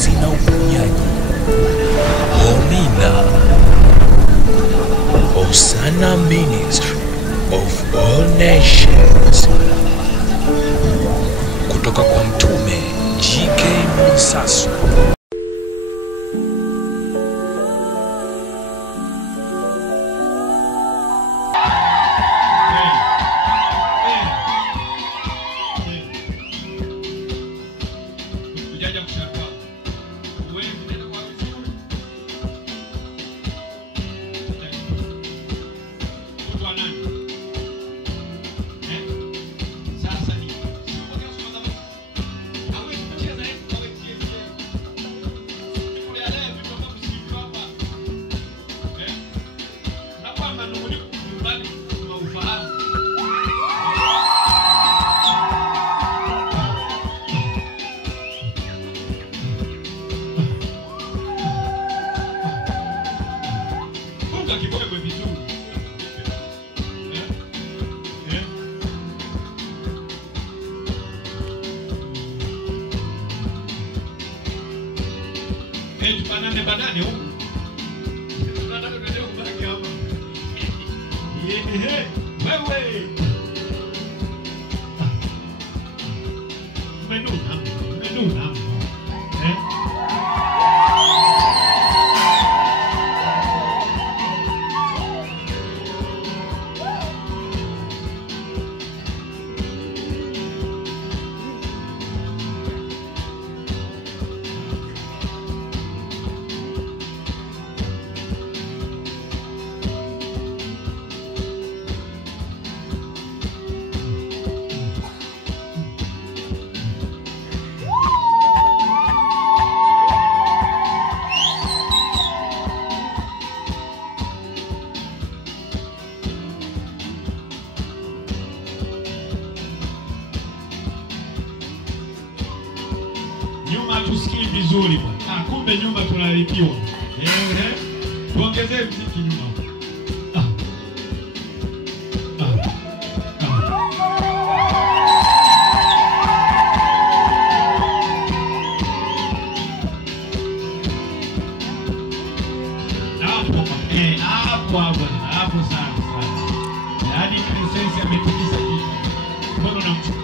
ukombozi na uponyaji. Homina Hosanna Ministry of All Nations, kutoka kwa Mtume G.K. Mwisasu. Banane huko. Tunataka tuendelee kubaki hapa. Wewe. Menuna. Nyuma tusikii vizuri bwana. Kumbe nyuma tunalipiwa. Tuongezee mziki nyuma. Hapo sana. Yaani Princess ametikisa kitu. Mbona unamchukua?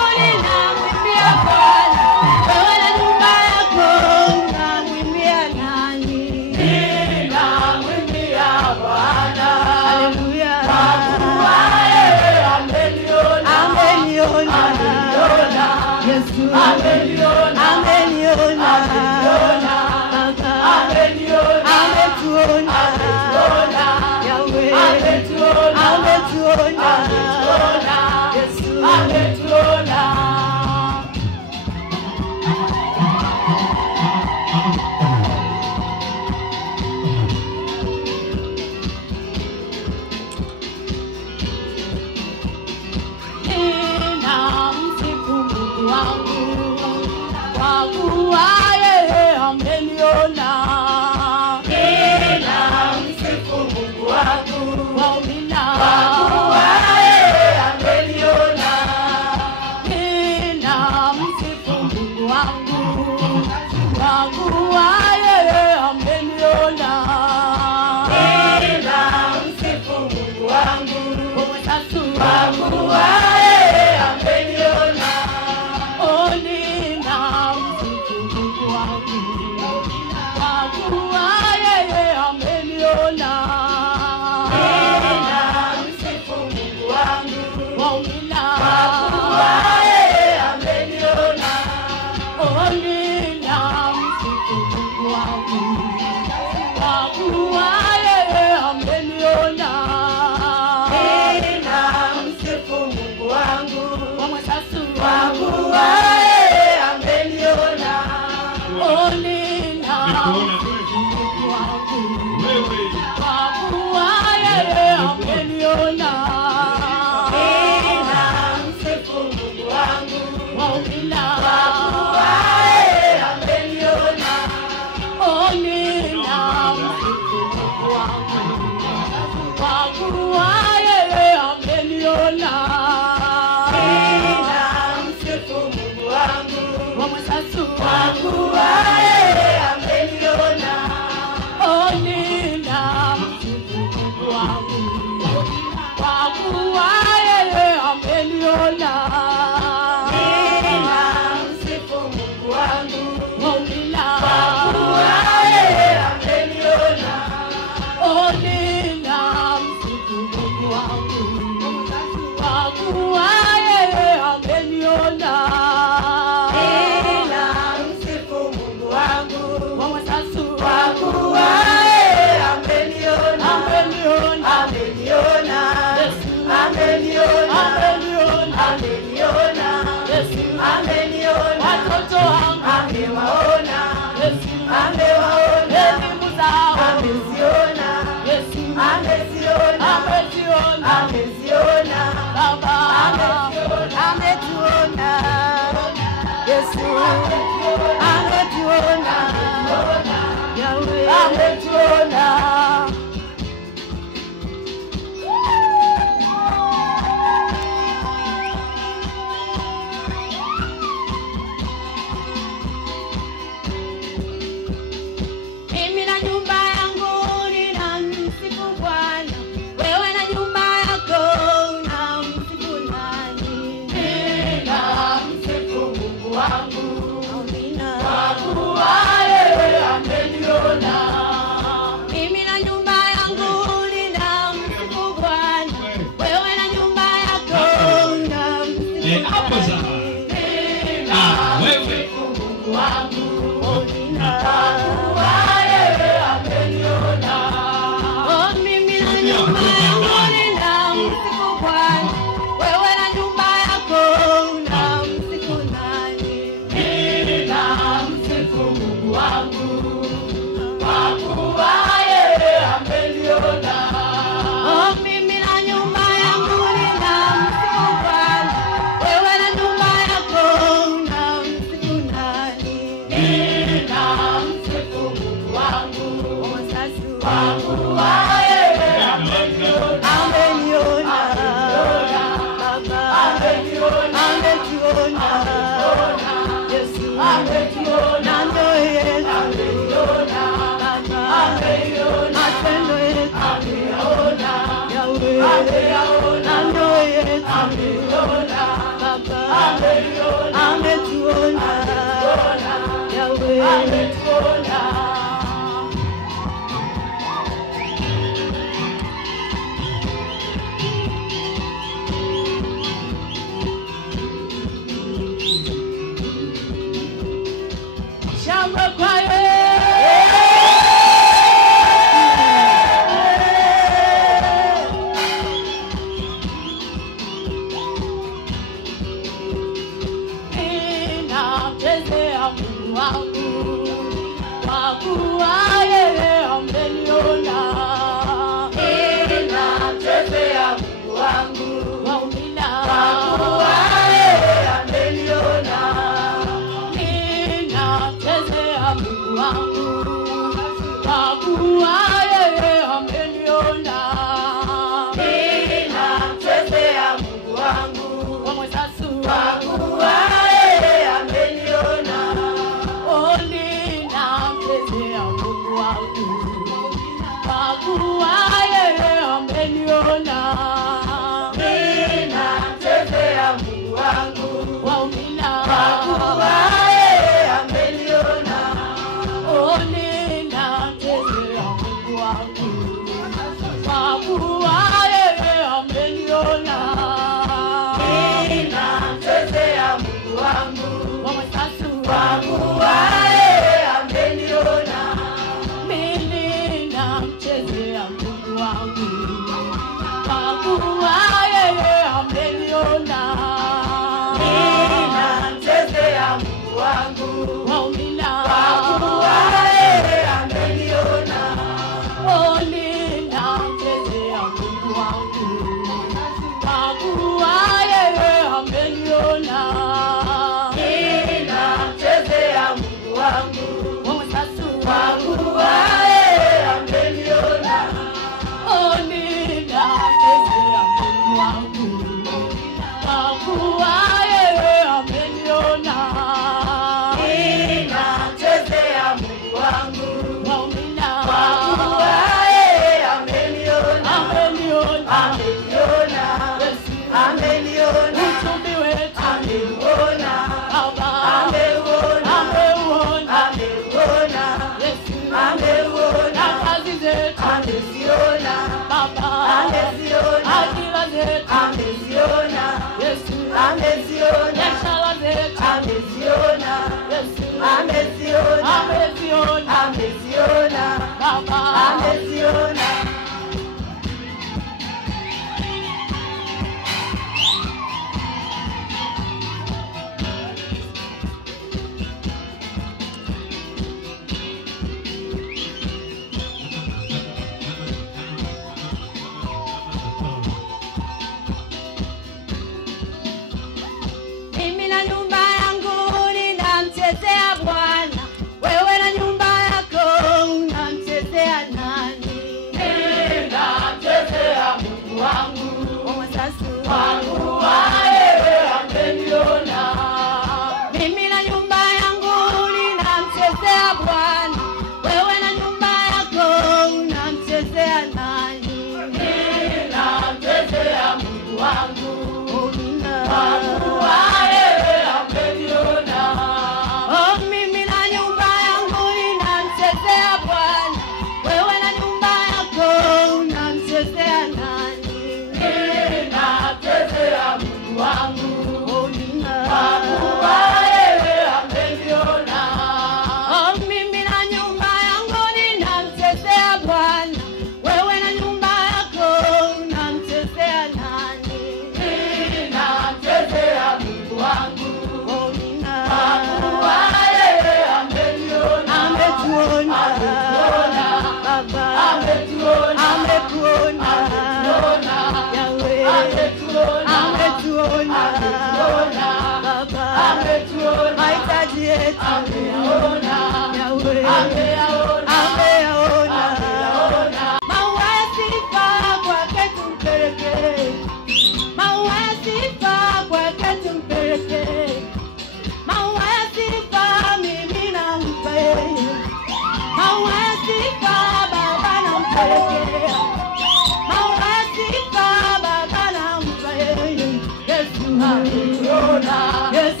Yes,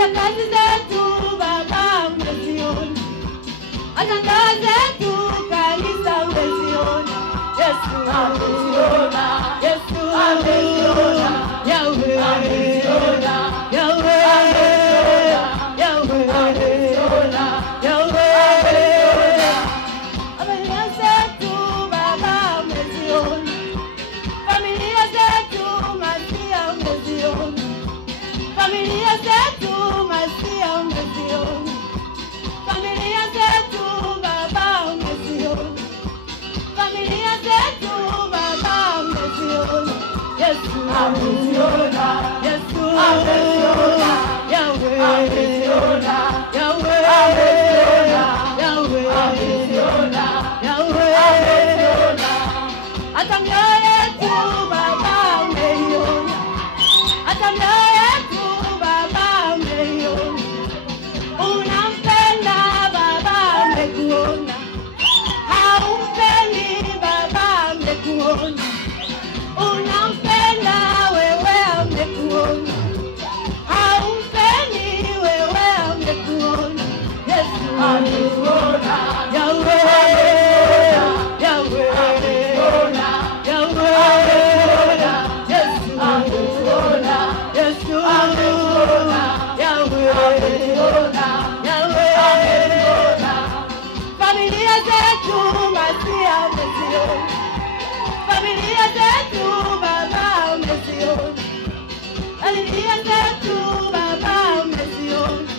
hata kazi zetu Baba umeziona, hata ndoa zetu kanisa umeziona. Yesu ameziona, Yesu ameziona, Yahweh ameziona, Yahweh ameziona, Yahweh ameziona, Yahweh ameziona. Familia zetu Baba umeziona, familia zetu Masia umeziona, familia zetu Masia umeziona, familia zetu Baba umeziona, familia zetu Baba umeziona. Yesu ameziona, Yesu ameziona, Yahweh ameziona, Yahweh ameziona, Yahweh ameziona, Yahweh ameziona. Hata mioyo yetu Baba umeiona, hata mioyo yetu Baba umeiona. Unampenda Baba umekuona, haumpendi Baba umekuona. Unampenda wewe umekuona, haumpendi wewe umekuona. Yesu ameziona, Yahweh ameziona, Yahweh ameziona, Yahweh ameziona, Yesu ameziona, Yesu ameziona, Yahweh ameziona, Yahweh ameziona. Familia zetu Masia ameziona, familia zetu Baba umeziona, familia zetu Baba umeziona,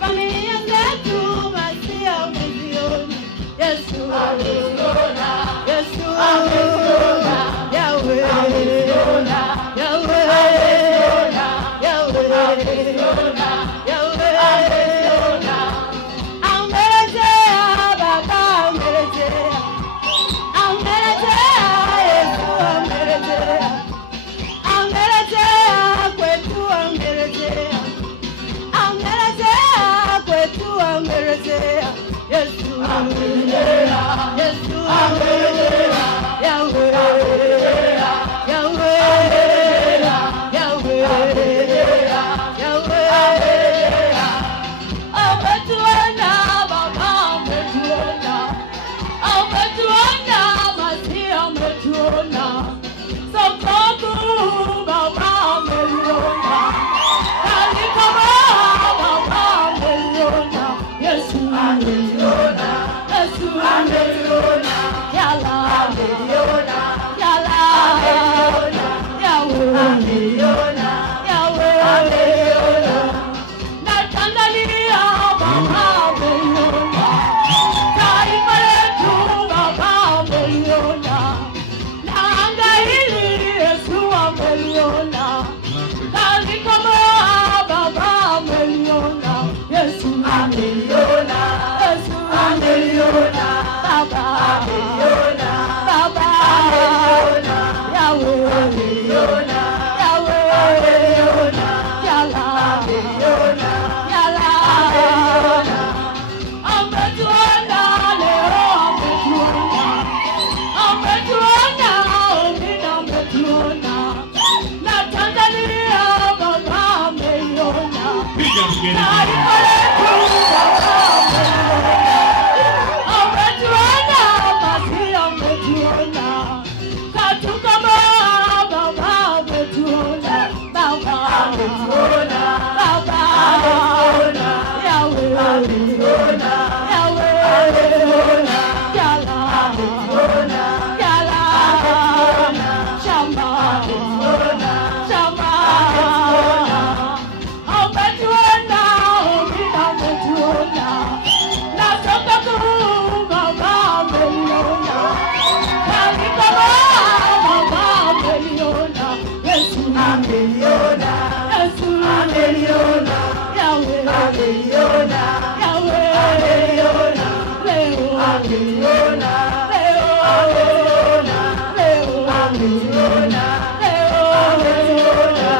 familia zetu Masia umeziona. Yesu ameziona, Yesu ameziona, Yahweh ameziona, Yahweh ameziona, Yahweh ameziona, Yahweh ameziona. Amerejea Baba amerejea, amerejea Yesu amerejea, amerejea kwetu amerejea, amerejea kwetu amerejea. Yesu amerejea, Yesu amerejea, Yahweh amerejea, Yahweh amerejea, Yahweh amerejea, Yahweh amerejea. Ametuona Baba ametuona, ametuona Masia ametuona, sababu Baba ameliona, kalikama Baba ameliona. Yesu ameliona, Yesu ameliona, Yala ameliona, Yala ameliona, Yahweh ameliona, Yahweh ameliona. Na Tanzania Baba ameliona, taifa letu Baba ameliona, na anga hili Yesu ameliona, kalikama Baba ameliona. Yesu ameliona, Yesu ameliona, Baba ameliona, Baba ameliona, Yahweh ameliona, Yahweh ameliona, Yala ameliona, Yala ameliona. Ametuona leo ametuona, ametuona Omina ametuona, na Tanzania Baba ameliona, Piga mgeni. taifa letu Baba ameliona, ametuona Masia ametuona, katukama Baba ametuona, Baba ametuona, Baba ametuona, Yahweh ametuona, Yahweh ametuona, Yala ametuona, Yala ametuona, Shama ametuona, Shama ametuona. Ametuona, Omina ametuona, na sababu Baba ameliona, kalikama Baba ameliona. Yesu ameliona, Yesu ameliona, Yahweh ameliona, Yahweh ameliona, leo ameliona, leo ameliona, leo ameliona, leo ameliona.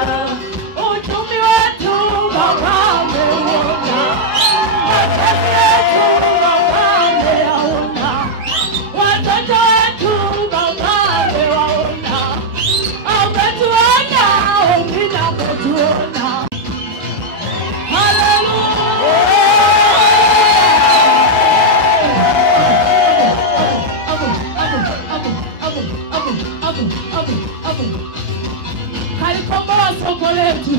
Uchumi wetu Baba ameliona, machozi yetu Baba ameyaona, watoto wetu Baba amewaona, ametuona, Omina ametuona. Kalikomboa soko letu.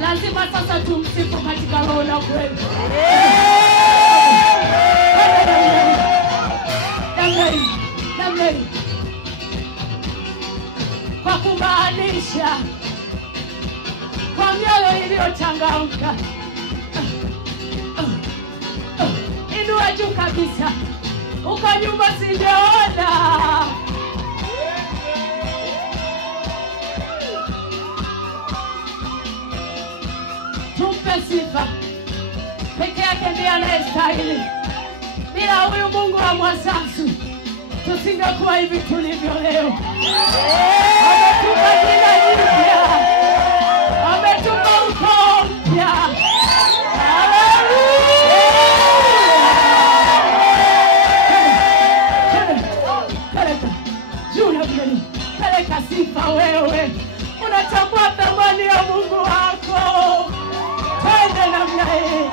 Lazima sasa tumsifu katika roho na kweli. Namlei. Kwa kumaanisha kwa mioyo iliyochangamka. Inua juu kabisa. Uko nyuma sijaona. Tumpe sifa. Peke yake ndiye anayestahili. Bila huyu Mungu wa Mwasasu tusingekuwa hivi tulivyo leo. Ametupa jina jipya. Ametupa ukoo mpya. Peleka sifa wewe. Unatambua thamani ya Mungu wako. Twende namna hii.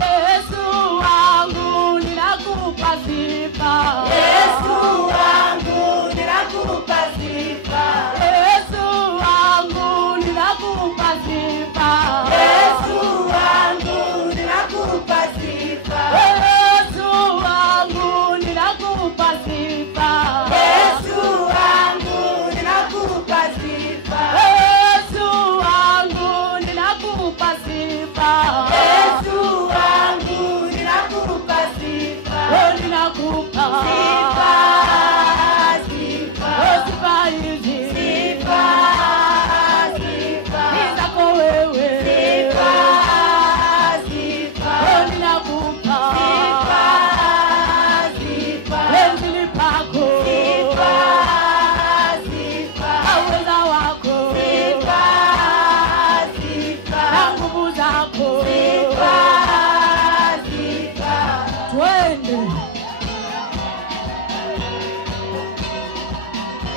Yesu wangu ninakupa sifa. Yesu wangu ninakupa sifa. Yesu wangu ninakupa sifa. Yesu wangu ninakupa sifa. Yesu wangu ninakupa sifa. Yesu wangu ninakupa sifa. Yesu wangu ninakupa sifa. Yesu wangu ninakupa sifa. Oh, ninakupa Sifa, sifa. oh, sifa hizi Sifa, sifa. ni zako wewe. Sifa, sifa. Oh, ninakupa Sifa, sifa. enzi pako. Sifa, sifa. Uweza wako Sifa, sifa. na nguvu zako. Sifa, sifa. Twende.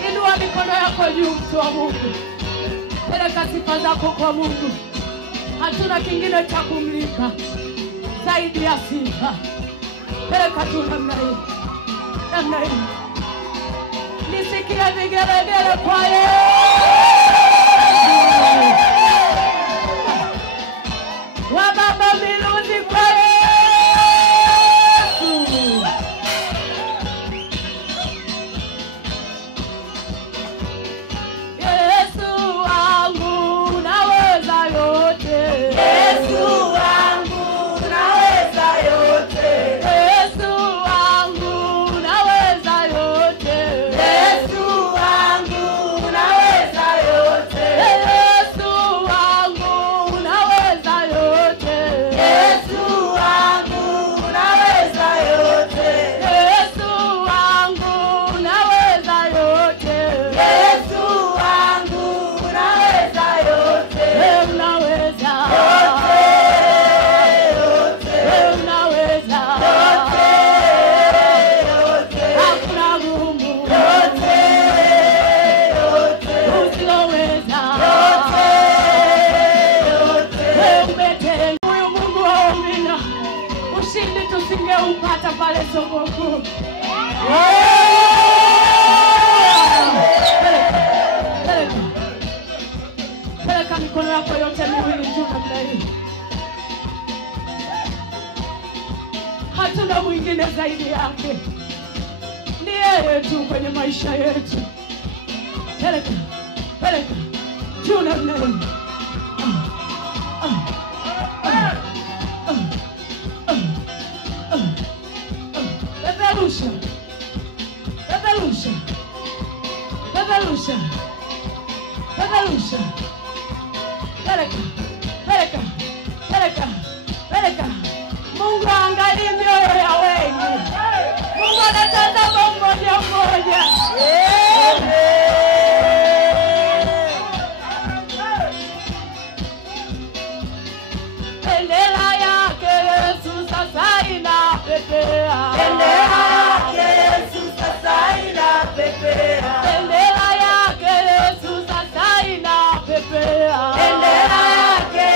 Inua mikono yako juu, mtu wa Mungu. Peleka sifa zako kwa Mungu. Hatuna kingine cha kumlika zaidi ya sifa. Peleka tu namna hii. Namna hii. Nisikie vigelegele kwa Yesu. Wababa miluzi kwa Yesu. Yesu wangu naweza yote. Yesu wangu naweza yote. Yesu wangu naweza yote. Yesu wangu naweza yote. Yesu wangu naweza yote. Yesu wangu naweza yote. Yesu wangu naweza yote. Yesu wangu naweza yote. Wewe unaweza. Yote, Wewe unaweza. yote. Hakuna gumu Yote, usiloweza. yote. Wewe umetenda. Huyu Mungu wa Amina, ushindi tusingeupata pale soko kuu. Peleka mikono yako yote miwili juu namna hii. Hatuna mwingine zaidi yake. Ni yeye tu kwenye maisha yetu. Peleka juu namna hii. Peperusha. Peleka. Mungu angalie mioyo ya wengi. Mungu anatazama mmoja mmoja. Bendera yake Yesu sasa inapepea. Bendera yake Yesu sasa inapepea. Bendera yake Yesu sasa inapepea. Bendera yake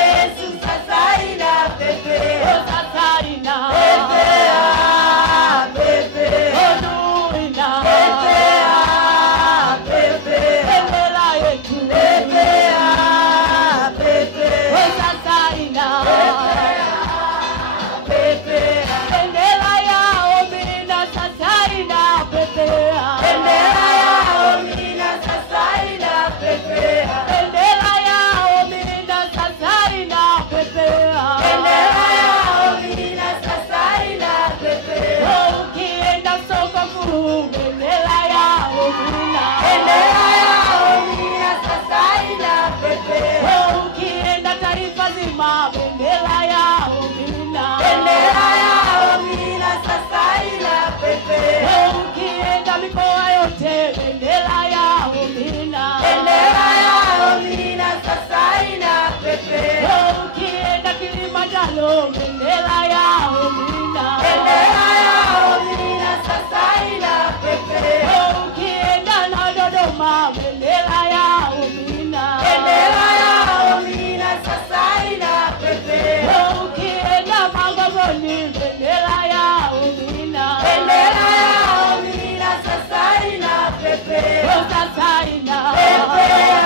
Kilimanjaro, bendera yao mina. Bendera yao mina sasa inapepea. Ukienda na Dodoma, bendera yao mina. Bendera yao mina sasa inapepea. Ukienda Magogoni, bendera yao mina. Bendera yao mina sasa inapepea. Sasa Pepea,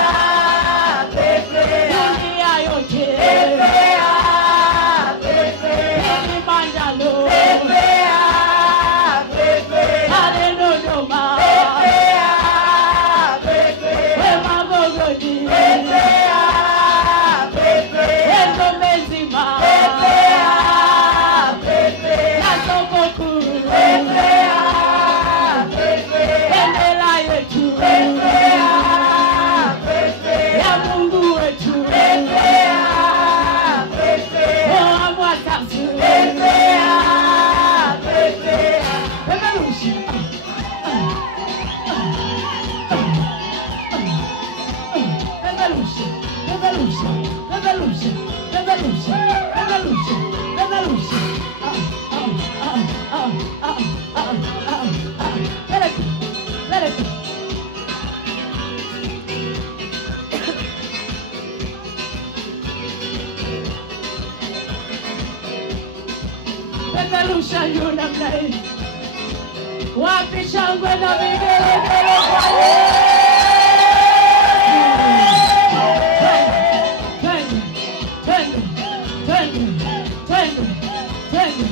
pepea. dunia yote. Pepea, pepea. Kilimanjaro, Pepea, pepea. pale Dodoma, Pepea, pepea. Magogoni, Pepea, pepea. Dodoma nzima, Pepea, pepea. na soko kuu, Pepea, pepea. bendera yetu Pepea, pepea. ya Mungu wetu, Pepea, pepea. wa Mwatasu, Pepea, pepea. peperusha, peperusha, peperusha, peperusha, peperusha, peperusha, peperusha. Let it go. Peperusha yuna mnai. Wapi shangwe na vigelegele kwa Yesu. Twende, twende, twende, twende, twende.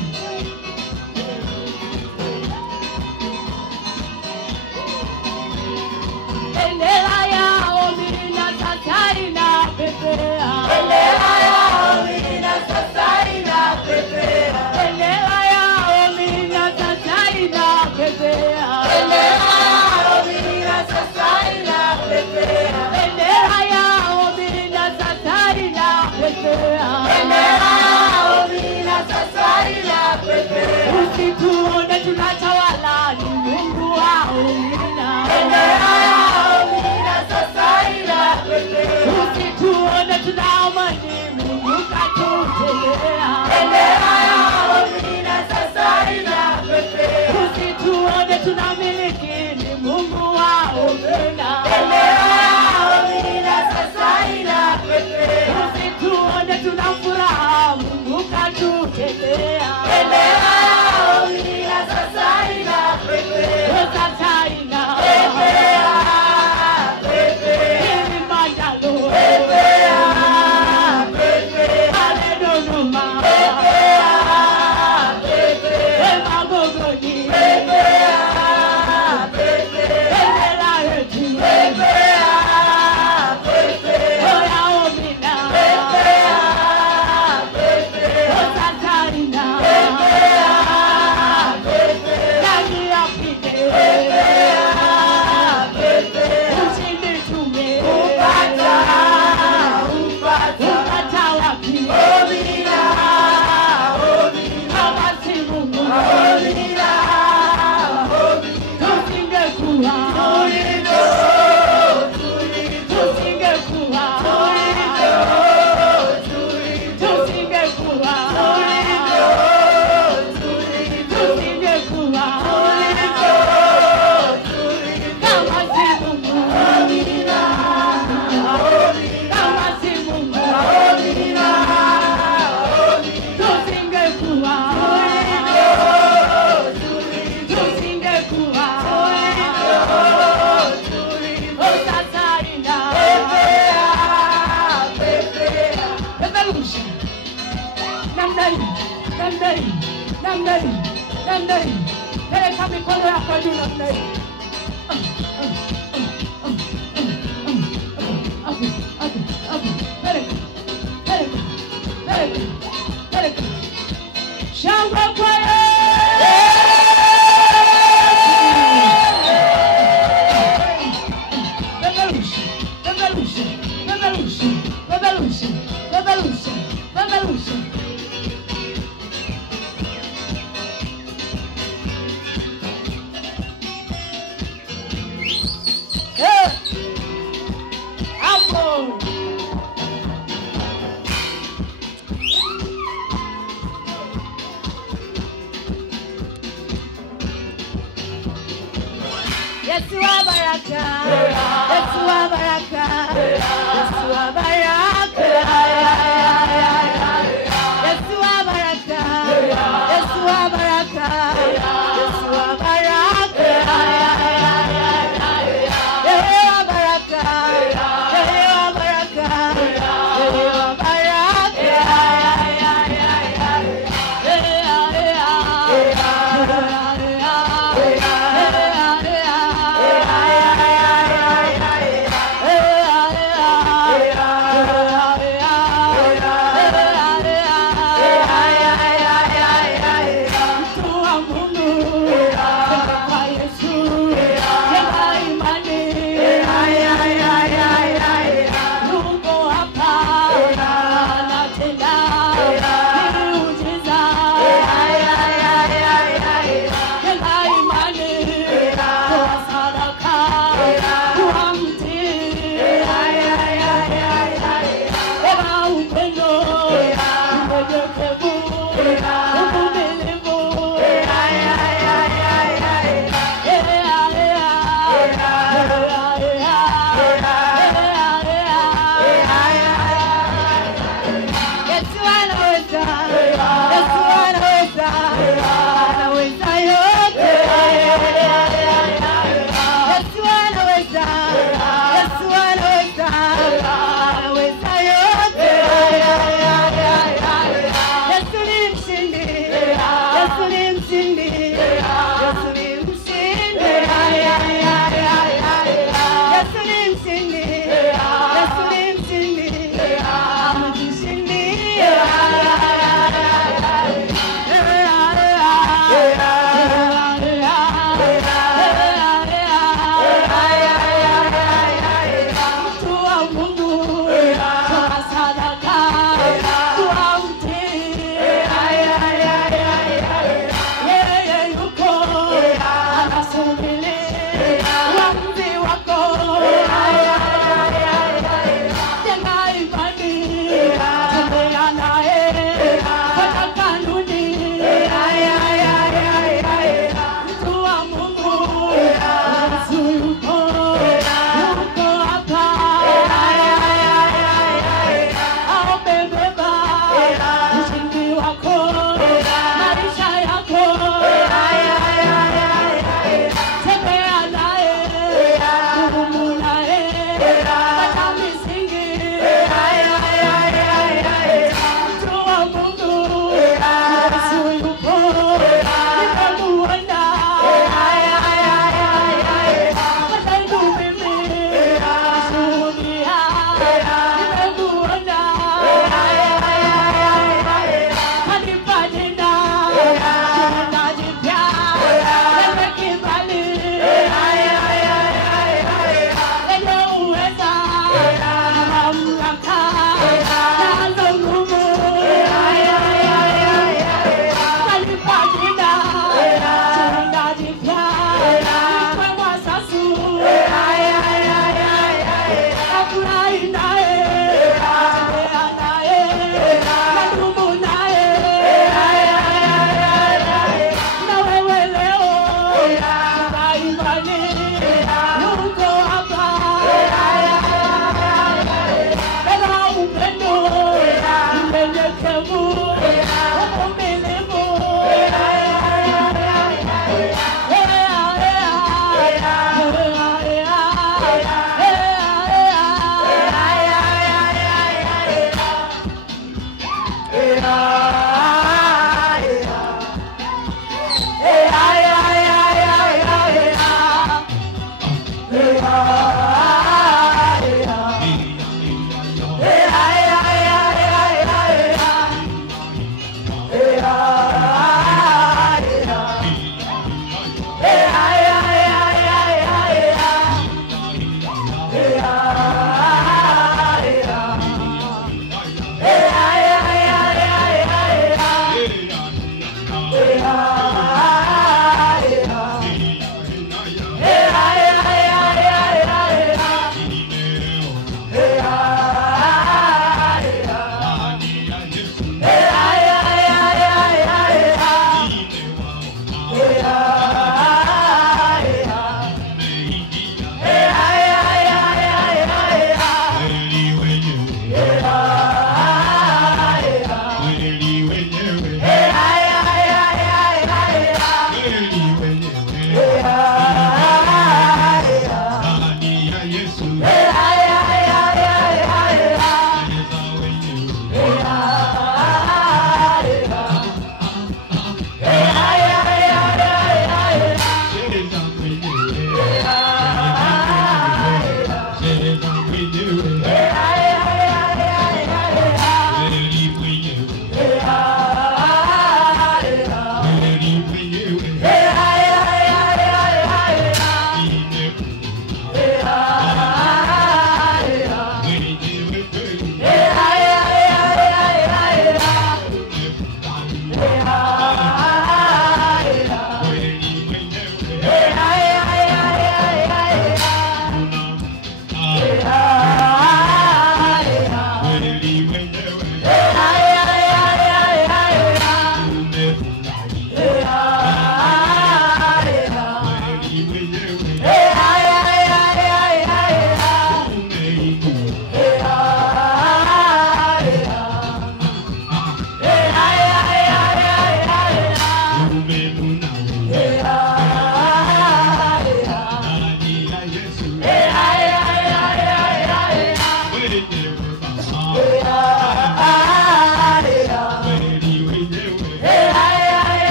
Bendera yao mina sasa inapepea. Bendera yao mina sasa inapepea. Bendera yao mina sasa inapepea. Bendera yao mina sasa inapepea. Bendera yao mina sasa inapepea. Bendera yao mina sasa inapepea. Usituone tunatawala, ni Mungu wao mina. Bendera yao mina sasa inapepea. Usituone tuna amani, Mungu katutendea. Bendera yao mina sasa inapepea. Usituone tunamiliki, ni Mungu wao mina. Bendera yao mina sasa inapepea. Usituone tuna furaha, Mungu katutendea. Bendera yao mina sasa inapepea. Sasa ina Pepea, pepea. Kilimanjaro, Pepea, pepea. pale Dodoma, Pepea, pepea. Magogoni, Pepea, pepea. bendera yetu, Pepea, pepea. yao mina. Pepea, pepea. Sasa ina Pepea, pepea. rangi ya pite, Pepea, pepea. ushindi tume, Upata, upata. upata wapi? Omina, omina. Kama si Mungu, Omina, omina. tusingekuwa, Tulivyo, tulivyo. tusingekuwa, Tulivyo, tulivyo. tusingekuwa, Tulivyo, tulivyo. tusingekuwa, Tulivyo, tulivyo. kama si Mungu, Omina, omina. kama si Mungu, Omina, omina. tusingekuwa, tusingekuwa, sasa ina peperusha namna hii, namna hii, namna hii, namna hii. Peleka mikono yako juu namna hii. Peleka, peleka, peleka, peleka. Shangwe kwa Yesu. Peperusha, peperusha, peperusha, peperusha, peperusha, peperusha. Yesu wa baraka, Yesu wa baraka, Yesu wa baraka, Yesu wa baraka, Yesu wa baraka, Yesu wa baraka, Yesu wa baraka, Yesu wa baraka, Yesu wa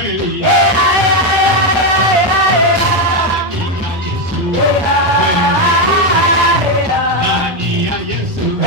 kweli. Ndani ya Yesu.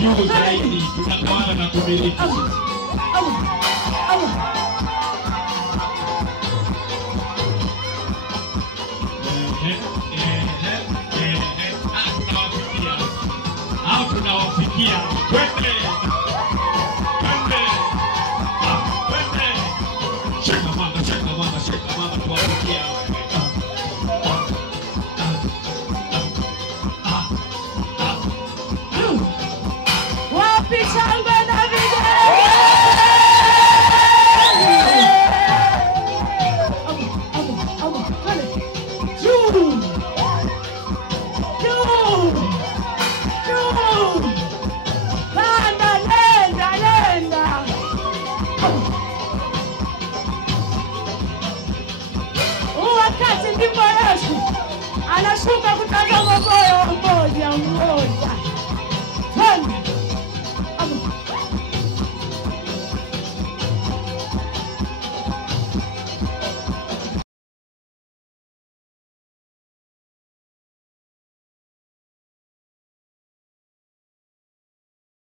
Juu zaidi tunatawala na kumiliki.